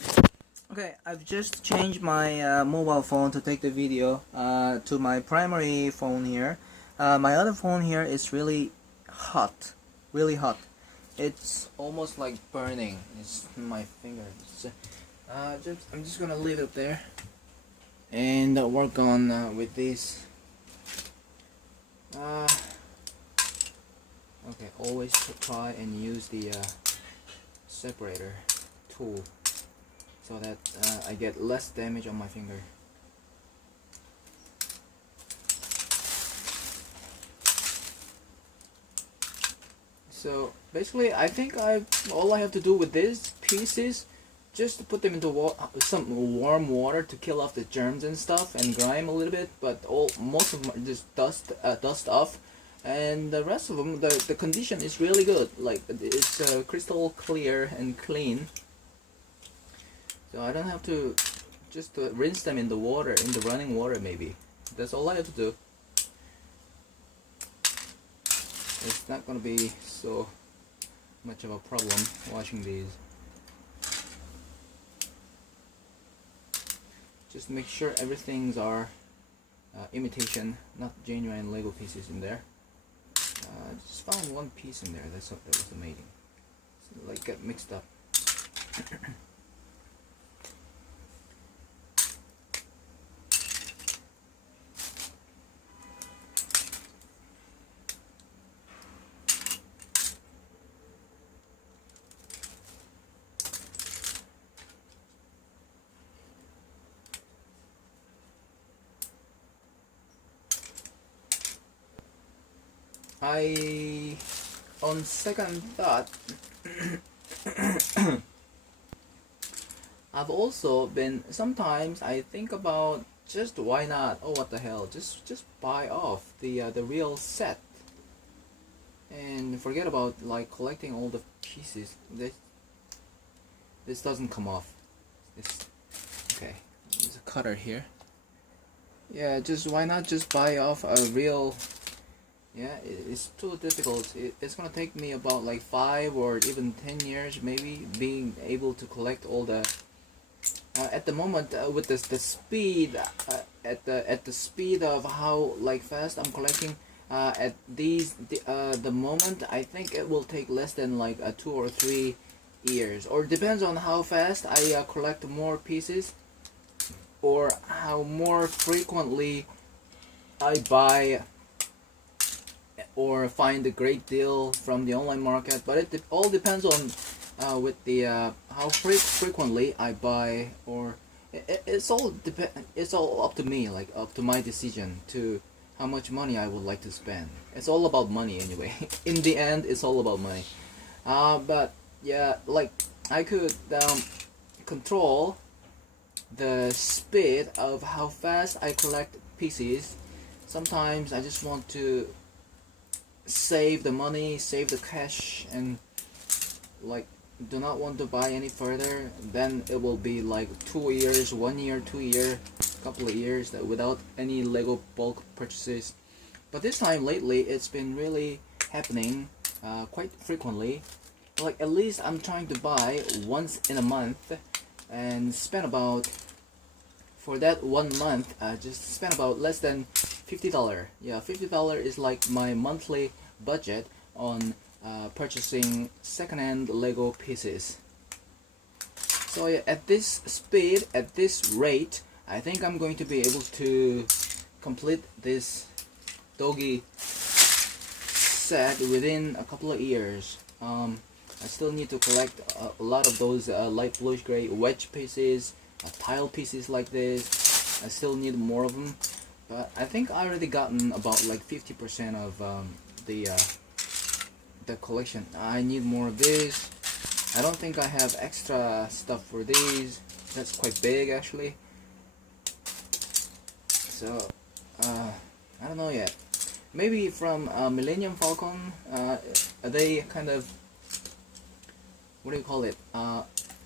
Okay, I've just changed my mobile phone to take the video to my primary phone here. My other phone here is really hot, really hot. It's almost like burning. It's my finger. I'm just gonna leave it there and work on with this. Okay, always try and use the separator tool so that I get less damage on my finger. So basically, I think all I have to do with these pieces, just to put them into some warm water to kill off the germs and stuff and grime a little bit. But most of them are just dust off, and the rest of them, the condition is really good. Like it's crystal clear and clean. So I don't have to just rinse them in the water, in the running water maybe. That's all I have to do. It's not gonna be so much of a problem washing these. Just make sure everything's are imitation, not genuine Lego pieces in there. Just found one piece in there. That was amazing. So, like get mixed up. On second thought, I've also been, sometimes I think about just why not, oh what the hell, just buy off the real set and forget about like collecting all the pieces. This doesn't come off. Okay, there's a cutter here. Yeah, just why not just buy off a real. Yeah, it's too difficult. It's gonna take me about like 5 or even 10 years maybe being able to collect all the at the moment with the speed at the speed of how like fast I'm collecting at the moment, I think it will take less than like 2 or 3 years, or depends on how fast I collect more pieces or how more frequently I buy or find a great deal from the online market. But it all depends on with the how frequently I buy, or it's all up to me, like up to my decision to how much money I would like to spend. It's all about money anyway. In the end, it's all about money. But yeah, like I could control the speed of how fast I collect pieces. Sometimes I just want to save the money, save the cash, and like do not want to buy any further. Then it will be like 2 years, 1 year, 2 year, couple of years that without any Lego bulk purchases. But this time lately, it's been really happening quite frequently. Like at least I'm trying to buy once in a month and spend about, for that 1 month, just spend about less than $50. Yeah, $50 is like my monthly budget on purchasing second-hand Lego pieces. So yeah, at this speed, at this rate, I think I'm going to be able to complete this doggy set within a couple of years. I still need to collect a lot of those light bluish gray wedge pieces, tile pieces like this. I still need more of them, but I think I already gotten about like 50% of the collection. I need more of these. I don't think I have extra stuff for these. That's quite big actually. So I don't know yet. Maybe from Millennium Falcon, they kind of, what do you call it,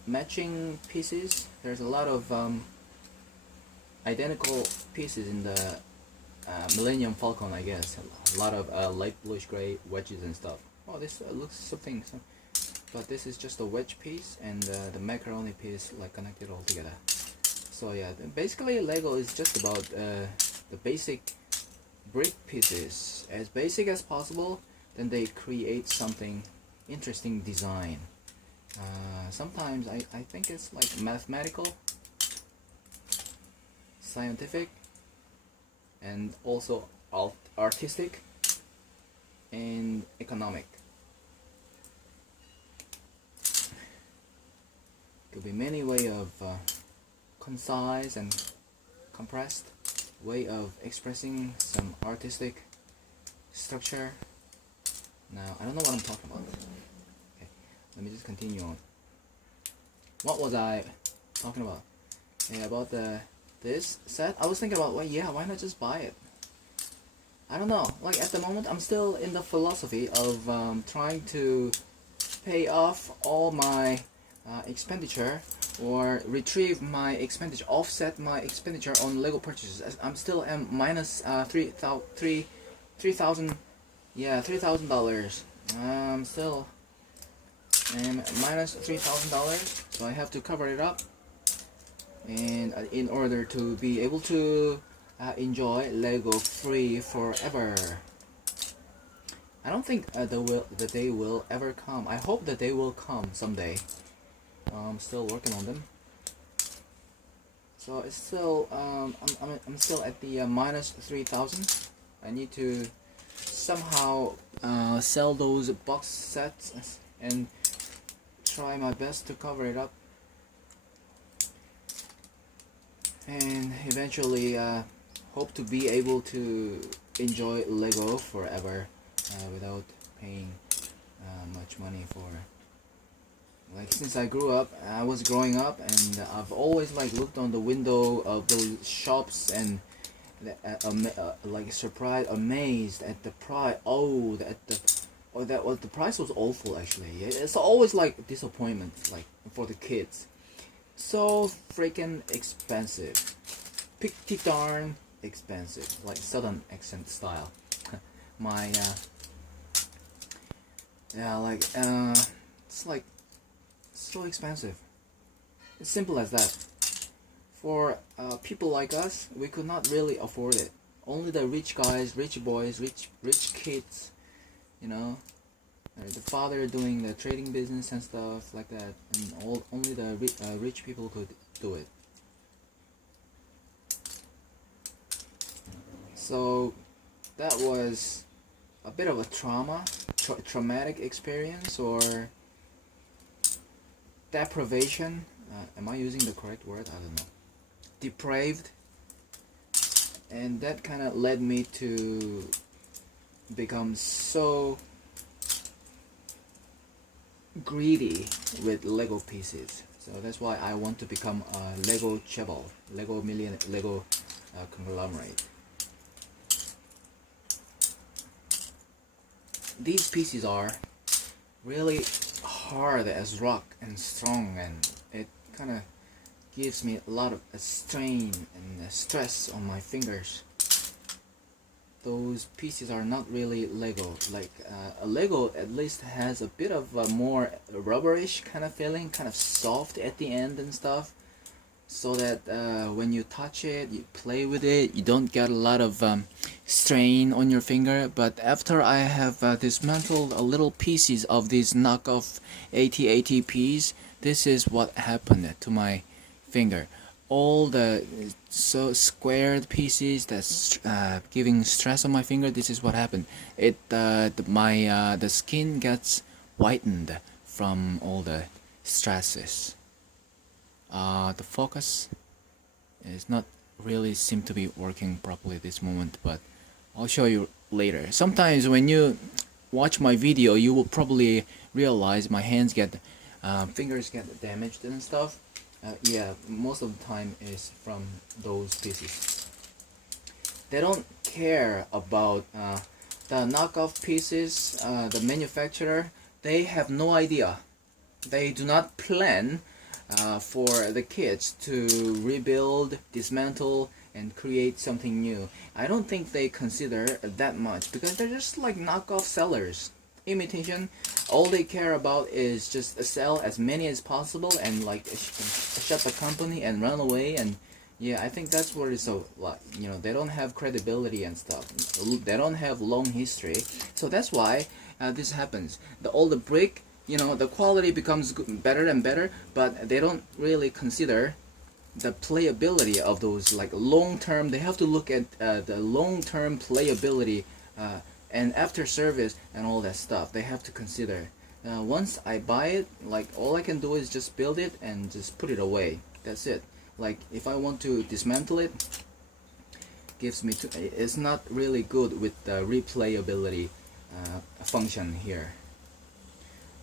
matching pieces. There's a lot of identical pieces in the Millennium Falcon, I guess. A lot of light bluish gray wedges and stuff. Oh, this looks something. but this is just a wedge piece, and the macaroni piece like connected all together. So yeah, basically Lego is just about the basic brick pieces, as basic as possible. Then they create something interesting design. Sometimes I think it's like mathematical, scientific, and also artistic and economic. Could be many way of concise and compressed way of expressing some artistic structure. Now I don't know what I'm talking about. Okay, let me just continue on. What was I talking about? Yeah, about this set. I was thinking about, well, yeah, why not just buy it? I don't know. Like at the moment, I'm still in the philosophy of trying to pay off all my expenditure, or retrieve my expenditure, offset my expenditure on Lego purchases. I'm still am minus $3,000. I'm still am minus $3,000, so I have to cover it up, and in order to be able to enjoy Lego free forever. I don't think the day will ever come. I hope that they will come someday. I'm still working on them. So it's still I'm still at the minus 3,000. I need to somehow sell those box sets and try my best to cover it up, and eventually hope to be able to enjoy Lego forever without paying much money for. Like since I grew up, I was growing up, and I've always like looked on the window of those shops and like surprised, amazed at the price. The price was awful actually. It's always like disappointment, like for the kids. So freaking expensive, pretty darn expensive, like southern accent style. My yeah, like it's like so expensive. It's simple as that. For people like us, we could not really afford it. Only the rich guys, rich boys, rich kids, you know, the father doing the trading business and stuff like that, and only the rich people could do it. So that was a bit of a traumatic experience, or deprivation. Am I using the correct word? I don't know. Depraved. And that kind of led me to become so greedy with Lego pieces. So that's why I want to become a Lego chaebol, Lego millionaire, Lego conglomerate. These pieces are really hard as rock and strong, and it kind of gives me a lot of strain and stress on my fingers. Those pieces are not really Lego. Like a Lego at least has a bit of a more rubberish kind of feeling, kind of soft at the end and stuff, so that when you touch it, you play with it, you don't get a lot of strain on your finger. But after I have dismantled a little pieces of these knockoff AT-ATPs, this is what happened to my finger. All the so squared pieces that's giving stress on my finger, this is what happened. The skin gets whitened from all the stresses. The focus is not really seem to be working properly at this moment, but I'll show you later. Sometimes when you watch my video, you will probably realize my hands get fingers get damaged and stuff. Yeah, most of the time is from those pieces. They don't care about the knockoff pieces. The manufacturer, they have no idea. They do not plan for the kids to rebuild, dismantle, and create something new. I don't think they consider that much, because they're just like knockoff sellers. imitation. All they care about is just sell as many as possible and like shut the company and run away. And yeah, I think that's what it's so like, you know, they don't have credibility and stuff. They don't have long history, so that's why this happens. All the brick, you know, the quality becomes better and better, but they don't really consider the playability of those, like long term. They have to look at the long term playability and after service and all that stuff. They have to consider. Once I buy it, like all I can do is just build it and just put it away. That's it. Like if I want to dismantle it, gives me it's not really good with the replayability function here.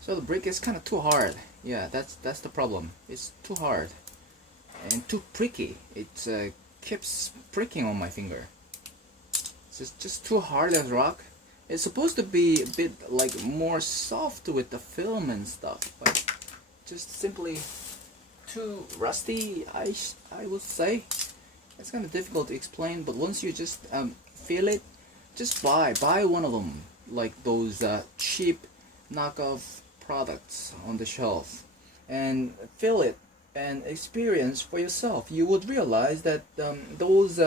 So the brick is kind of too hard. Yeah, that's the problem. It's too hard and too pricky. It keeps pricking on my finger. It's just too hard as rock. It's supposed to be a bit like more soft with the film and stuff, but just simply too rusty, I would say. It's kind of difficult to explain, but once you just feel it, just buy one of them, like those cheap knockoff products on the shelf, and feel it and experience for yourself. You would realize that those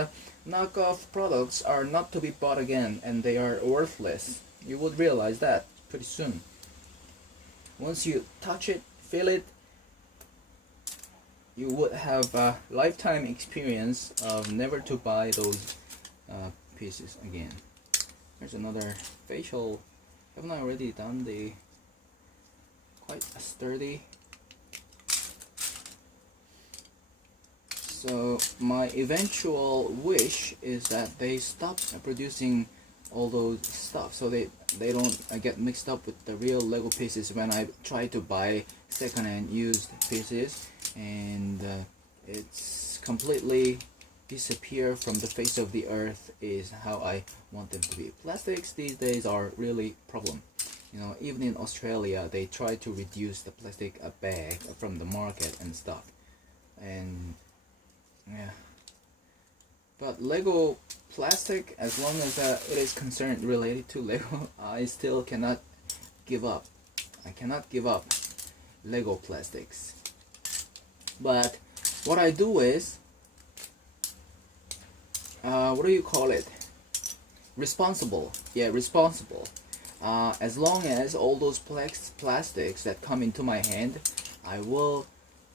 knockoff products are not to be bought again, and they are worthless. You would realize that pretty soon. Once you touch it, feel it, you would have a lifetime experience of never to buy those pieces again. There's another facial. Haven't I already done the quite sturdy? So my eventual wish is that they stop producing all those stuff, so they don't get mixed up with the real Lego pieces when I try to buy second-hand used pieces, and it's completely disappear from the face of the earth is how I want them to be. Plastics these days are really problem. You know, even in Australia they try to reduce the plastic bag from the market and stuff, and yeah. But Lego plastic, as long as it is concerned related to Lego, I still cannot give up. I cannot give up Lego plastics. But what I do is, what do you call it? Responsible. Yeah, responsible. As long as all those plastics that come into my hand, I will.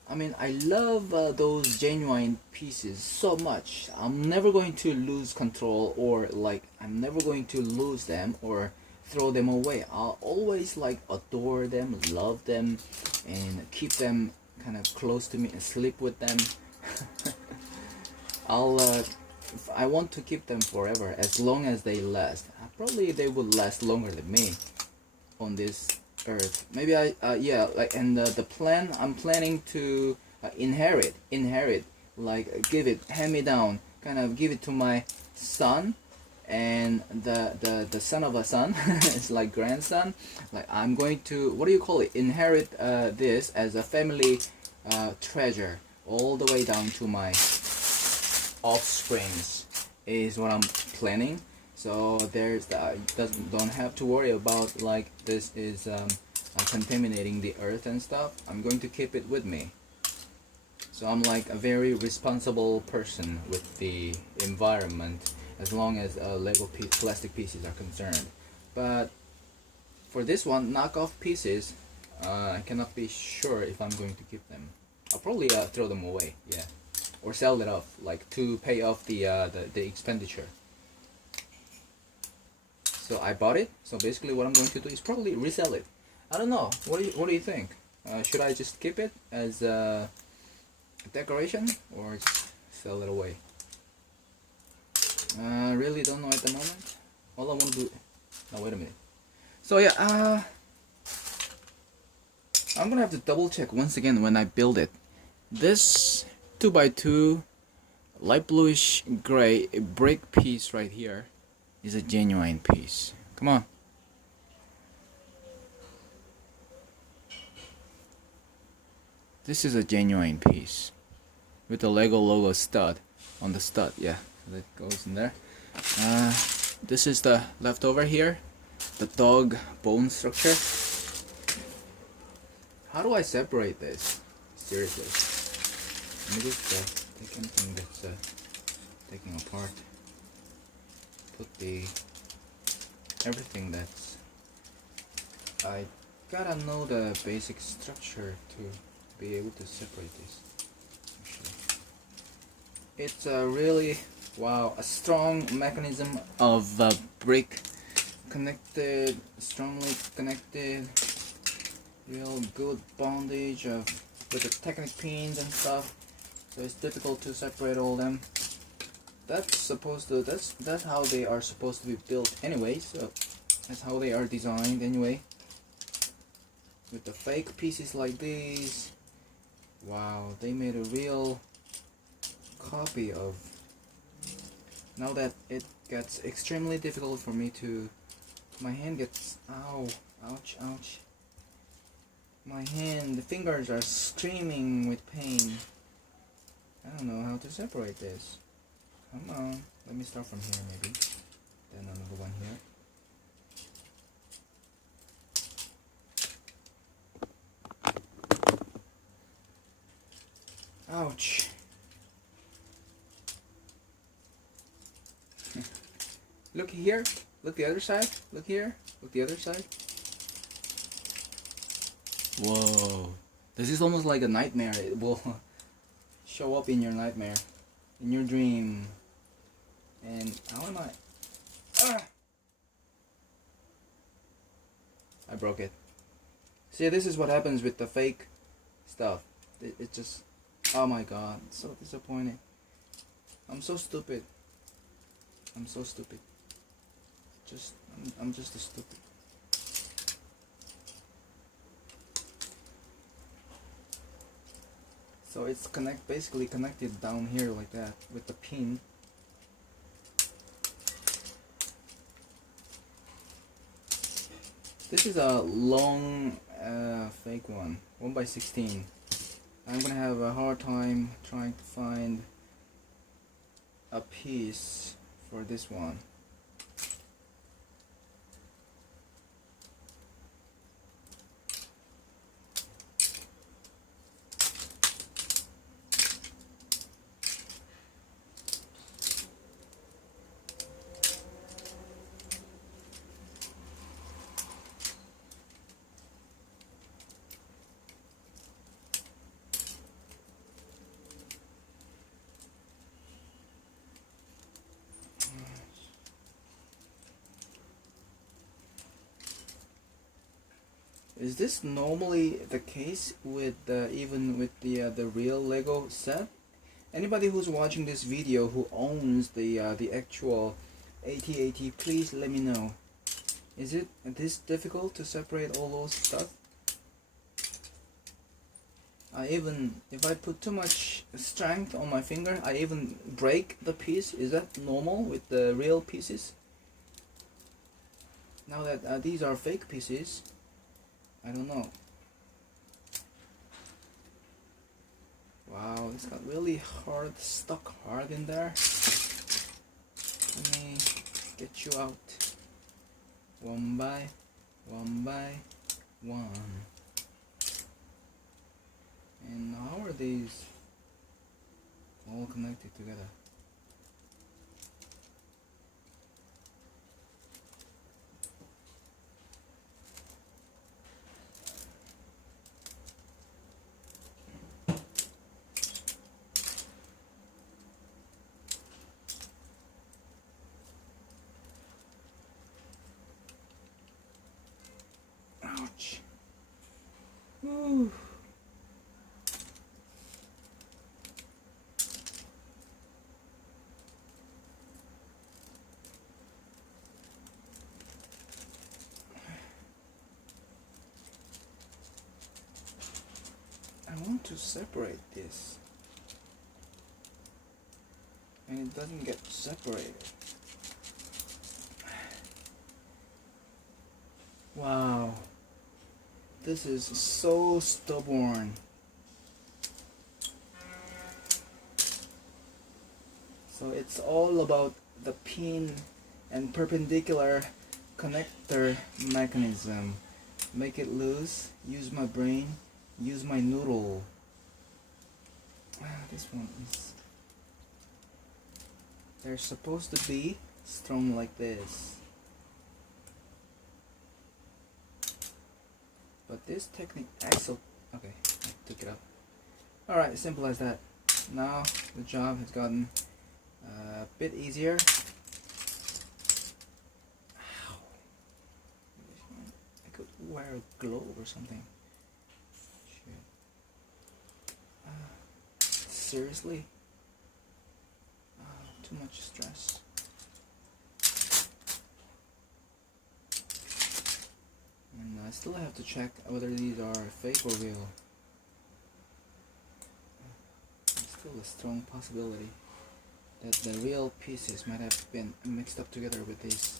I mean, I love those genuine pieces so much. I'm never going to lose control, or like I'm never going to lose them or throw them away. I'll always like adore them, love them, and keep them kind of close to me and sleep with them. I want to keep them forever, as long as they last. Probably they would last longer than me on this earth. Maybe yeah, like, and the plan, I'm planning to inherit, like give it, hand me down, kind of give it to my son, and the son of a son. It's like grandson. Like I'm going to, what do you call it, inherit this as a family treasure all the way down to my offsprings is what I'm planning. So there's don't have to worry about like this is contaminating the earth and stuff. I'm going to keep it with me. So I'm like a very responsible person with the environment, as long as Lego plastic pieces are concerned. But for this one, knockoff pieces, I cannot be sure if I'm going to keep them. I'll probably throw them away, yeah, or sell it off, like to pay off the expenditure. So I bought it. So basically, what I'm going to do is probably resell it. I don't know. What do you think? Should I just keep it as a decoration or just sell it away? Really don't know at the moment. All I want to do. No, wait a minute. So yeah, I'm gonna have to double check once again when I build it. This 2x2 light bluish gray brick piece right here is a genuine piece. Come on. This is a genuine piece with the Lego logo stud on the stud. Yeah, that goes in there. This is the leftover here. the dog bone structure. How do I separate this? Seriously. Let me just take anything that's taking apart. Put the everything that's. I gotta know the basic structure to be able to separate this. Actually, it's a really a strong mechanism of brick connected, strongly connected, real good bondage of with the Technic pins and stuff. So it's difficult to separate all them. That's how they are supposed to be built anyway. So that's how they are designed anyway. With the fake pieces like these, wow, they made a real copy of. Now that it gets extremely difficult for me to, my hand gets, ouch, my hand, the fingers are screaming with pain. I don't know how to separate this. Come on, let me start from here maybe, then another one here. Ouch. Look here, look the other side, look here, look the other side. Whoa, this is almost like a nightmare. It will show up in your nightmare, in your dream. And how am I? I broke it. See, this is what happens with the fake stuff. It just, oh my god, it's so disappointing. I'm so stupid. I'm so stupid. I'm just a stupid. So it's basically connected down here like that with the pin. This is a long fake one, 1x16. I'm gonna have a hard time trying to find a piece for this one. Is this normally the case with even with the real Lego set? Anybody who's watching this video who owns the actual AT-AT, please let me know. Is it this difficult to separate all those stuff? If I put too much strength on my finger, I even break the piece. Is that normal with the real pieces? Now that these are fake pieces, I don't know. Wow, it's got really hard, stuck hard in there. Let me get you out. One by one. And how are these all connected together? Ouch. Whew. I want to separate this, and it doesn't get separated. Wow, this is so stubborn. So it's all about the pin and perpendicular connector mechanism. Make it loose. Use my brain. Use my noodle. This one is. They're supposed to be strong like this. But this technique axle. Okay, I took it up. Alright, simple as that. Now the job has gotten a bit easier. Ow. I could wear a glove or something. Seriously? Too much stress. And I still have to check whether these are fake or real. There's still a strong possibility that the real pieces might have been mixed up together with these,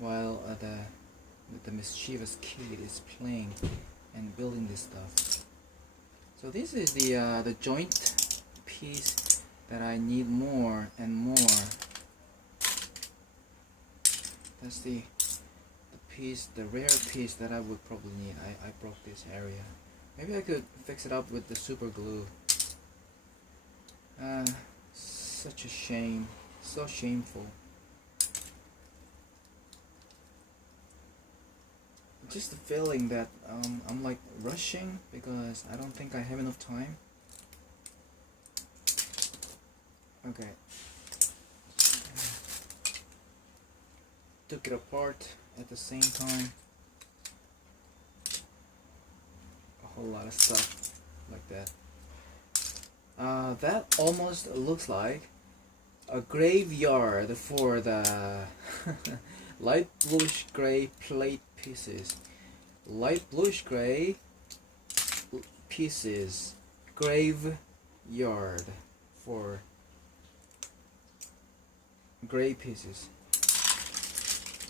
while the mischievous kid is playing and building this stuff. So this is the joint piece that I need more and more. That's the piece, the rare piece that I would probably need. I broke this area. Maybe I could fix it up with the super glue. Such a shame. So shameful. Just the feeling that I'm like rushing because I don't think I have enough time. Okay. Took it apart at the same time. A whole lot of stuff like that. That almost looks like a graveyard for the light bluish gray plate pieces. Light bluish gray pieces. Graveyard for gray pieces.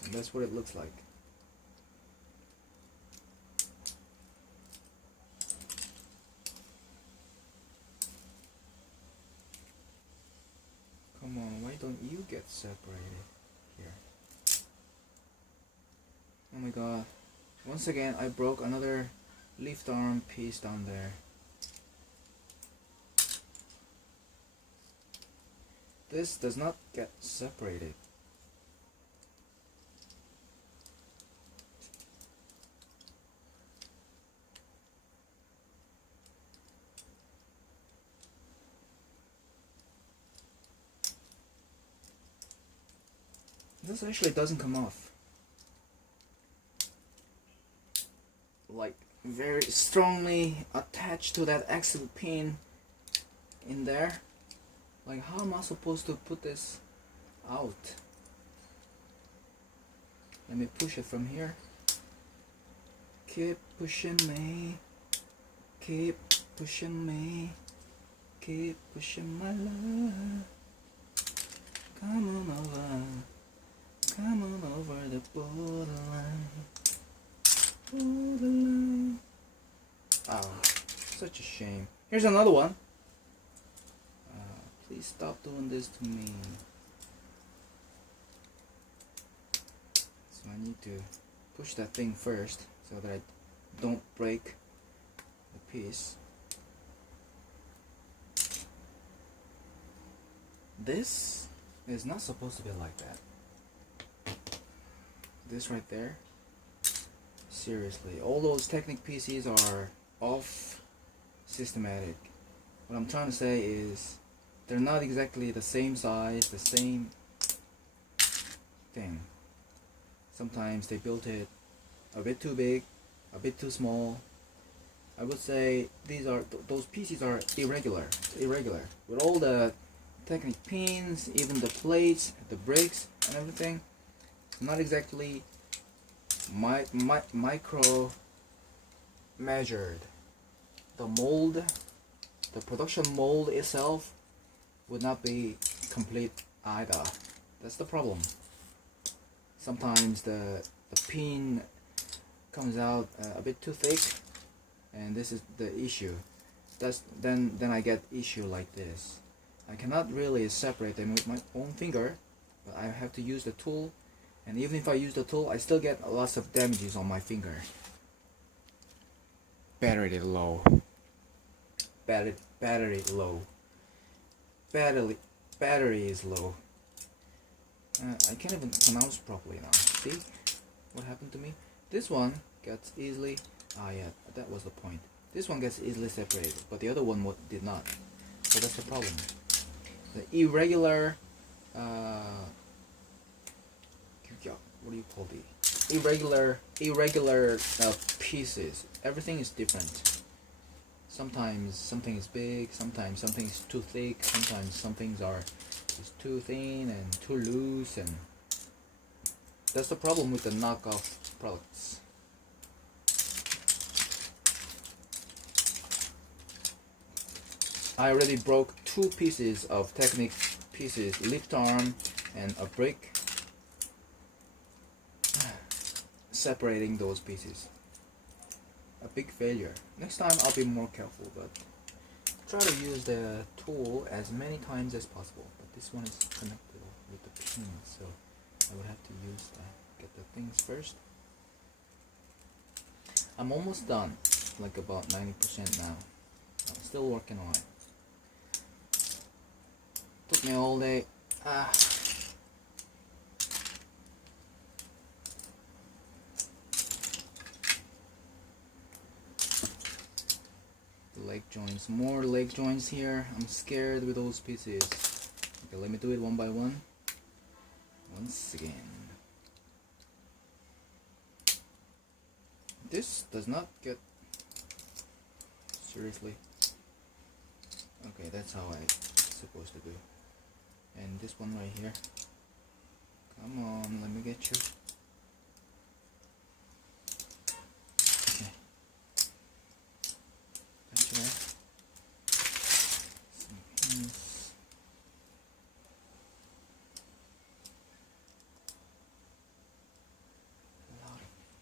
And that's what it looks like. Come on, why don't you get separated here? Oh my god. Once again, I broke another lift arm piece down there. This does not get separated. This actually doesn't come off. Like very strongly attached to that axle pin in there. Like, how am I supposed to put this out? Let me push it from here. Keep pushing me. Keep pushing me. Keep pushing my love. Come on over. Come on over the borderline. Borderline. Oh, such a shame. Here's another one. Please stop doing this to me. So I need to push that thing first so that I don't break the piece. This is not supposed to be like that. This right there. Seriously, all those Technic PCs are off systematic. What I'm trying to say is they're not exactly the same size, the same thing. Sometimes they built it a bit too big, a bit too small. I would say those pieces are irregular, with all the Technic pins, even the plates, the bricks, and everything. Not exactly micro measured. The mold, the production mold itself would not be complete either. That's the problem. Sometimes the pin comes out a bit too thick, and this is the issue. Then I get issue like this. I cannot really separate them with my own finger, but I have to use the tool And even if I use the tool, I still get lots of damages on my finger. Battery low. Battery low. Battery is low. I can't even pronounce properly now. See what happened to me? This one gets easily. Yeah, that was the point. This one gets easily separated, but the other one did not. So that's the problem. The irregular. What do you call the irregular pieces? Everything is different. Sometimes something is big, sometimes something is too thick, sometimes some things are just too thin and too loose, and that's the problem with the knockoff products. I already broke 2 pieces of Technic pieces, lift arm and a brick, separating those pieces. A big failure. Next time I'll be more careful, but try to use the tool as many times as possible. But this one is connected with the pin, so I would have to use get the things first. I'm almost done, like about 90% now. I'm still working on it. Took me all day. Leg joints, more leg joints here. I'm scared with those pieces. Okay, let me do it one by one. Once again. This does not get seriously. Okay, that's how it's supposed to do. And this one right here. Come on, let me get you.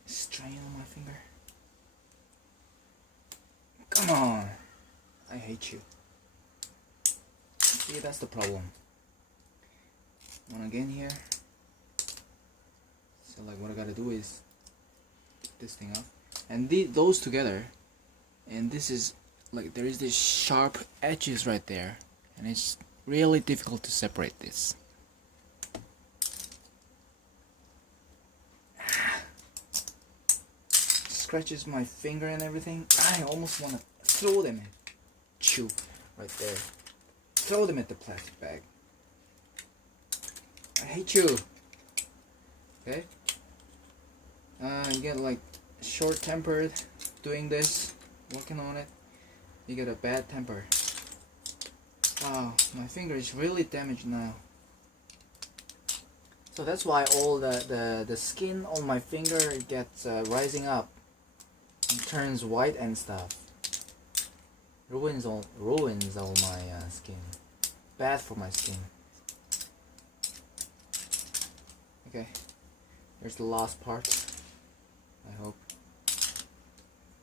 Strain on my finger. Come on. I hate you. See, that's the problem. One again here. So like what I gotta do is pick this thing up. And those together. And this is like there is this sharp edges right there. And it's really difficult to separate this. Scratches my finger and everything. I almost want to throw them in. Chew right there. Throw them at the plastic bag. I hate you. Okay. You get like short-tempered doing this, working on it. You get a bad temper. Wow, my finger is really damaged now. So that's why all the skin on my finger gets rising up. Turns white and stuff. Ruins all my skin. Bad for my skin. Okay, there's the last part. I hope.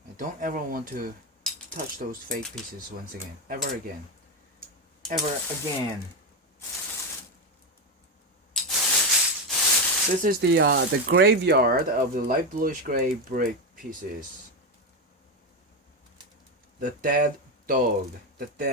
I don't ever want to touch those fake pieces once again. Ever again. Ever again. This is the graveyard of the light bluish gray brick pieces. The dead dog. The dead